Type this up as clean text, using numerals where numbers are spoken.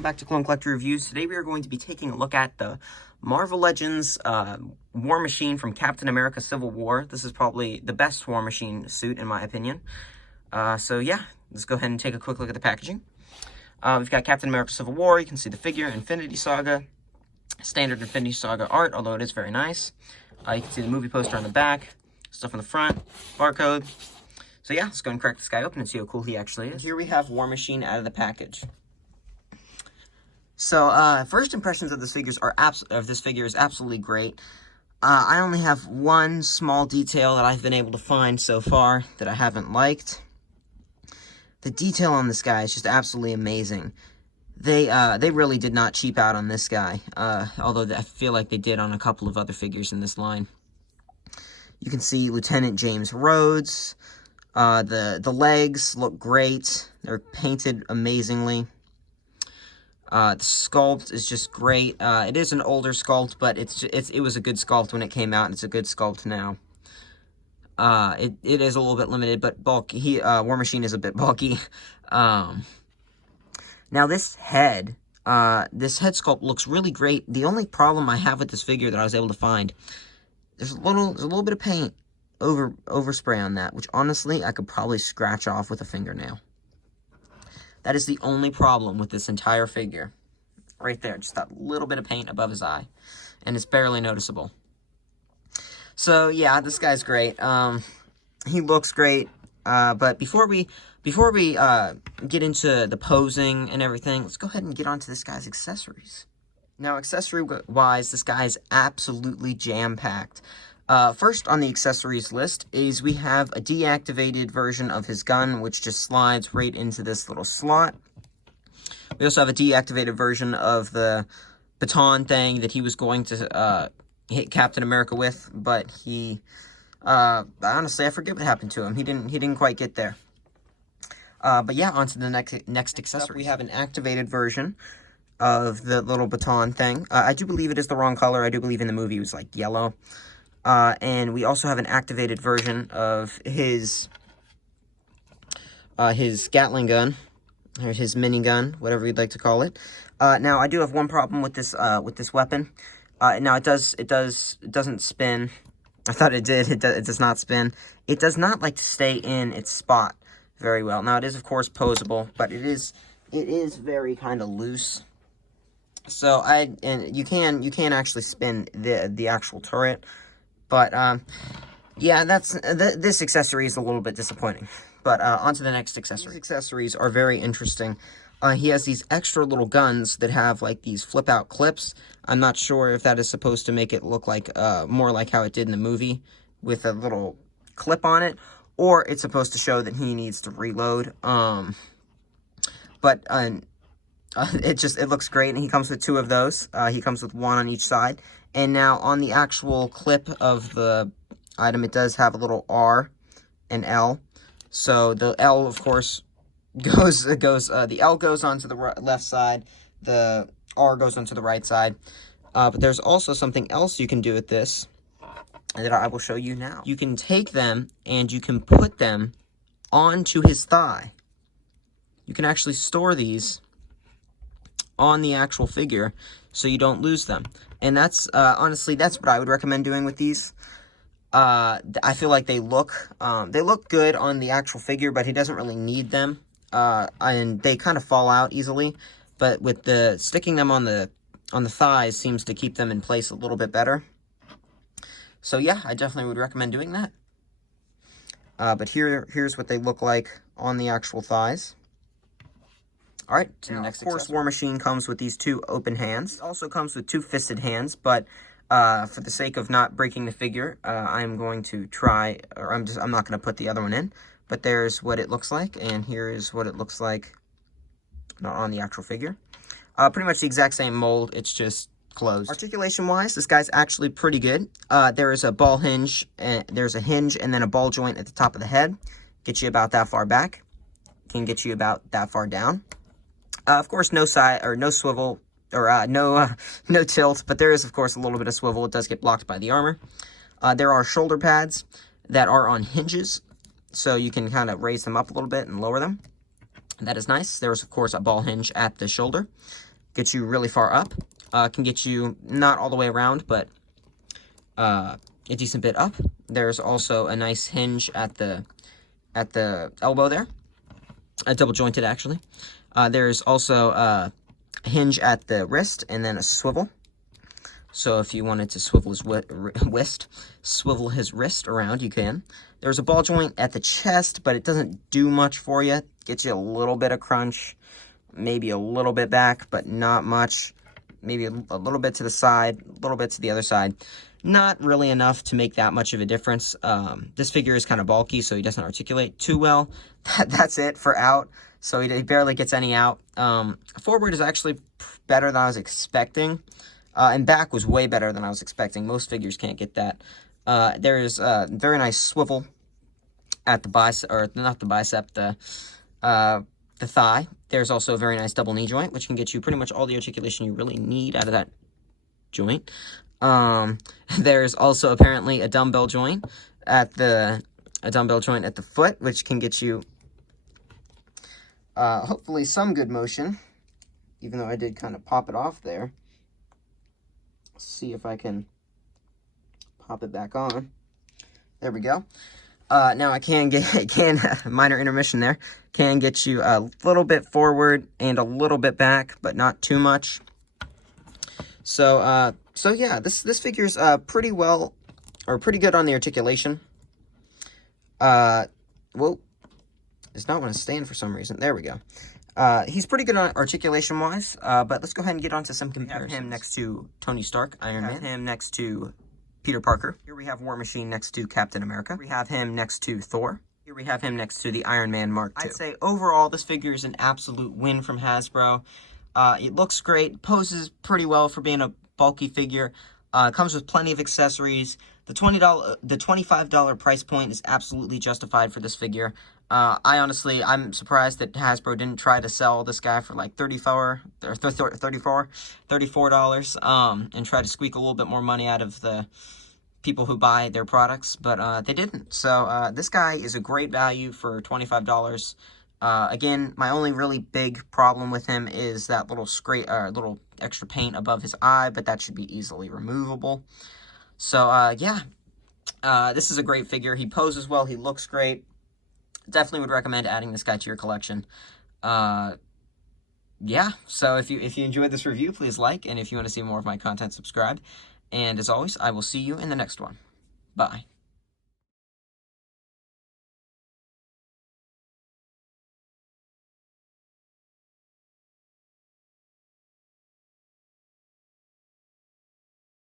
welcome back to Clone Collector Reviews. Today we are going to be taking a look at the Marvel Legends War Machine from Captain America Civil War. This is probably the best War Machine suit in my opinion. So yeah, let's go ahead and take a quick look at the packaging. We've got Captain America Civil War. You can see the figure, Infinity Saga, standard Infinity Saga art, although it is very nice. You can see the movie poster on the back, stuff on the front, barcode. So yeah, let's go and crack this guy open and see how cool he actually is. Here we have War Machine out of the package. So, first impressions of this figure is absolutely great. I only have one small detail that I've been able to find so far that I haven't liked. The detail on this guy is just absolutely amazing. They really did not cheap out on this guy, although I feel like they did on a couple of other figures in this line. You can see Lieutenant James Rhodes. The legs look great. They're painted amazingly. The sculpt is just great. It is an older sculpt, but it was a good sculpt when it came out, and it's a good sculpt now. It is a little bit limited, but bulky. War Machine is a bit bulky. Now this head sculpt looks really great. The only problem I have with this figure that I was able to find, there's a little bit of paint overspray on that, which honestly I could probably scratch off with a fingernail. That is the only problem with this entire figure. Right there, just that little bit of paint above his eye. And it's barely noticeable. So, yeah, this guy's great. He looks great. But before we get into the posing and everything, let's go ahead and get onto this guy's accessories. Now, accessory-wise, this guy is absolutely jam-packed. First on the accessories list is we have a deactivated version of his gun, which just slides right into this little slot. We also have a deactivated version of the baton thing that he was going to hit Captain America with, but he honestly, I forget what happened to him. He didn't quite get there. But yeah, on to the next accessory. We have an activated version of the little baton thing. I do believe it is the wrong color. I do believe in the movie it was like yellow. And we also have an activated version of his Gatling gun, or his minigun, whatever you'd like to call it. Now I do have one problem with this weapon. Now it doesn't spin. I thought it did. It does not spin. It does not like to stay in its spot very well. Now it is of course posable, but it is very kind of loose. So you can actually spin the actual turret. But, yeah, this accessory is a little bit disappointing. But, on to the next accessory. These accessories are very interesting. He has these extra little guns that have, like, these flip-out clips. I'm not sure if that is supposed to make it look like, more like how it did in the movie, with a little clip on it, or it's supposed to show that he needs to reload. It looks great, and he comes with two of those. He comes with one on each side. And now on the actual clip of the item, it does have a little R and L. So the L, of course, the L goes onto the left side, the R goes onto the right side. But there's also something else you can do with this that I will show you now. You can take them and you can put them onto his thigh. You can actually store these on the actual figure so you don't lose them. And that's, honestly, that's what I would recommend doing with these. I feel like they look good on the actual figure, but he doesn't really need them. And they kind of fall out easily. But with sticking them on the thighs seems to keep them in place a little bit better. So yeah, I definitely would recommend doing that. But here's what they look like on the actual thighs. All right, to the next accessory. Of course, War Machine comes with these two open hands. It also comes with two fisted hands, but for the sake of not breaking the figure, I'm going to try, or I'm not going to put the other one in. But there's what it looks like, and here is what it looks like not on the actual figure. Pretty much the exact same mold, it's just closed. Articulation-wise, this guy's actually pretty good. There is a ball hinge, and there's a hinge, and then a ball joint at the top of the head. Get you about that far back. Can get you about that far down. Of course, no side or no swivel or no tilt, but there is of course a little bit of swivel. It does get blocked by the armor. There are shoulder pads that are on hinges, so you can kind of raise them up a little bit and lower them. That is nice. There's of course a ball hinge at the shoulder. Gets you really far up. Can get you not all the way around, but a decent bit up. There's also a nice hinge at the elbow there. Double jointed, actually. There's also a hinge at the wrist, and then a swivel. So if you wanted to swivel his wrist around, you can. There's a ball joint at the chest, but it doesn't do much for you. Gets you a little bit of crunch, maybe a little bit back, but not much. Maybe a little bit to the side, a little bit to the other side. Not really enough to make that much of a difference. This figure is kind of bulky, so he doesn't articulate too well. That's it for out. So he barely gets any out. Forward is actually better than I was expecting. And back was way better than I was expecting. Most figures can't get that. There's a very nice swivel at the bicep, or not the bicep, the thigh. There's also a very nice double knee joint, which can get you pretty much all the articulation you really need out of that joint. There's also apparently a dumbbell joint at the foot, which can get you hopefully some good motion, even though I did kind of pop it off there. Let's see if I can pop it back on. There we go. Now I can minor intermission there, can get you a little bit forward and a little bit back, but not too much. So yeah, this figure's pretty well, or pretty good on the articulation. Whoa, it's not want to stand for some reason. There we go. He's pretty good on articulation-wise, but let's go ahead and get on to some comparisons. We have him next to Tony Stark, Iron Man. Him next to Peter Parker. Here we have War Machine next to Captain America. We have him next to Thor. Here we have him next to the Iron Man Mark II. I'd say overall, this figure is an absolute win from Hasbro. It looks great, poses pretty well for being a bulky figure. Comes with plenty of accessories. The $25 price point is absolutely justified for this figure. I'm surprised that Hasbro didn't try to sell this guy for like $34, and try to squeak a little bit more money out of the people who buy their products, but they didn't. So this guy is a great value for $25. Again, my only really big problem with him is that little little extra paint above his eye, but that should be easily removable. So yeah, this is a great figure. He poses well. He looks great. Definitely would recommend adding this guy to your collection. Yeah, so if you enjoyed this review, please like, and if you want to see more of my content, subscribe. And as always, I will see you in the next one. Bye.